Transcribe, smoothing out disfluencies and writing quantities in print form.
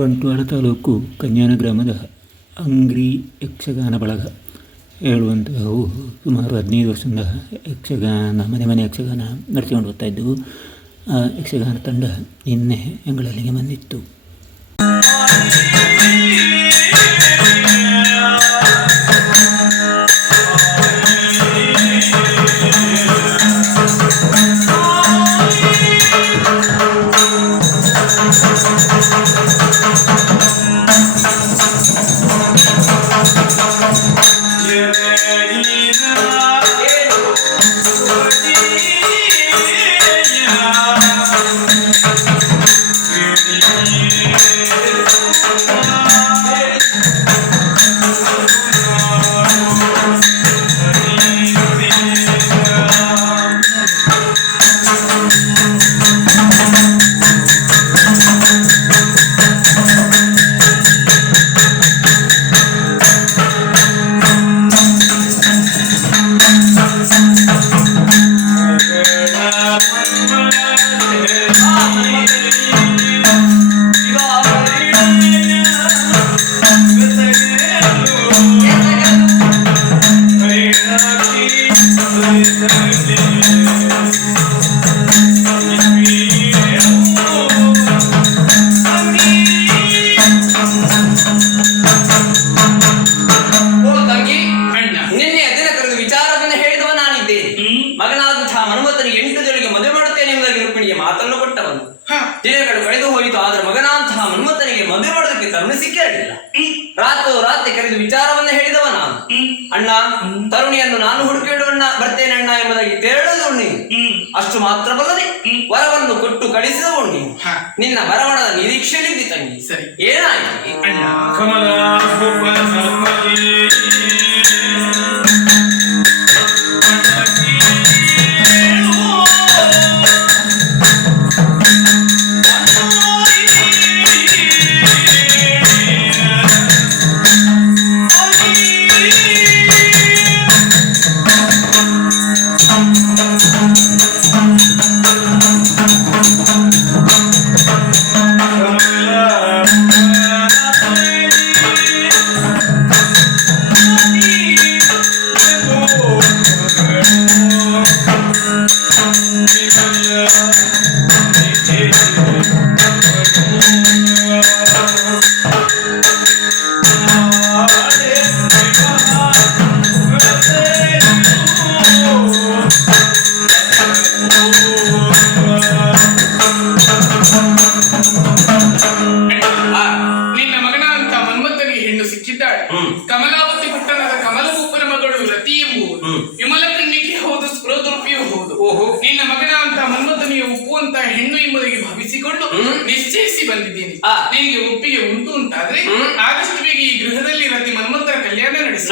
ಬಂಟ್ವಾಳ ತಾಲೂಕು ಕನ್ಯಾನ ಗ್ರಾಮದ ಅಂಗ್ರಿ ಯಕ್ಷಗಾನ ಬಳಗ ಹೇಳುವಂತಹವು ಸುಮಾರು 15 ವರ್ಷದಿಂದ ಯಕ್ಷಗಾನ ಮನೆ ಯಕ್ಷಗಾನ ನಡೆಸಿಕೊಂಡು ಬರ್ತಾ ಇದ್ದವು. ಆ ಯಕ್ಷಗಾನ ತಂಡ ನಿನ್ನೆ ಎಂಗಳಲ್ಲಿಗೆ ಬಂದಿತ್ತು. ಮಗನಾದಂತಹ ಮನ್ಮಥನಿಗೆ 8 ಜನರಿಗೆ ಮದುವೆ ಮಾಡುತ್ತೇನೆ ಎಂಬುದಾಗಿ ರುಕ್ಮಿಣಿಗೆ ಮಾತನ್ನು ಕೊಟ್ಟವನು. ದಿನಗಳು ಕಳೆದು ಹೋಯಿತು. ಆದ್ರೆ ಮಗನಾದಂತಹ ಮನ್ಮಥನಿಗೆ ಮದುವೆ ಮಾಡೋದಕ್ಕೆ ತರುಣಿ ಸಿಕ್ಕೇ ಇರಲಿಲ್ಲ. ರಾತ್ರಿ ಕರೆದು ವಿಚಾರವನ್ನು ಹೇಳಿದವ ನಾನು. ಅಣ್ಣ, ತರುಣಿಯನ್ನು ನಾನು ಹುಡುಕಿಡುವಣ್ಣ ಬರ್ತೇನೆ ಅಣ್ಣ ಎಂಬುದಾಗಿ ತೆರಳಿದವು ನೀನು. ಅಷ್ಟು ಮಾತ್ರವಲ್ಲದೆ ವರವನ್ನು ಕೊಟ್ಟು ಕಳಿಸಿದವು ನೀನು. ನಿನ್ನ ಬರವಣದ ನಿರೀಕ್ಷೆಯಲ್ಲಿದ್ದಿ ತಂಗಿ. ಸರಿ, ಏನಾಯ್ತು ಅಣ್ಣ? ಕಮಲಾವತಿ ಪಟ್ಟಣದ ಕಮಲಭೂಪನ ಮಗಳು ರತಿ ಎಂಬುವುದು ವಿಮಲ ಕಣ್ಣಿಗೆ ಹೌದು, ಸ್ಪೃಹದೊಪ್ಪಿಯೂ ಹೌದು. ನಿನ್ನ ಮಗನ ಅಂತ ಮನ್ಮಥನಿಗೆ ಒಪ್ಪುವಂತ ಹೆಣ್ಣು ಎಂಬುದಾಗಿ ಭಾವಿಸಿಕೊಂಡು ನಿಶ್ಚಯಿಸಿ ಬಂದಿದ್ದೀನಿ. ನಿನಗೆ ಒಪ್ಪಿಗೆ ಉಂಟು ಅಂತಾದ್ರೆ ಆದಷ್ಟು ಬೇಗ ಈ ಗೃಹದಲ್ಲಿ ರತಿ ಮನ್ಮಥನ ಕಲ್ಯಾಣ ನಡೆಸಿ.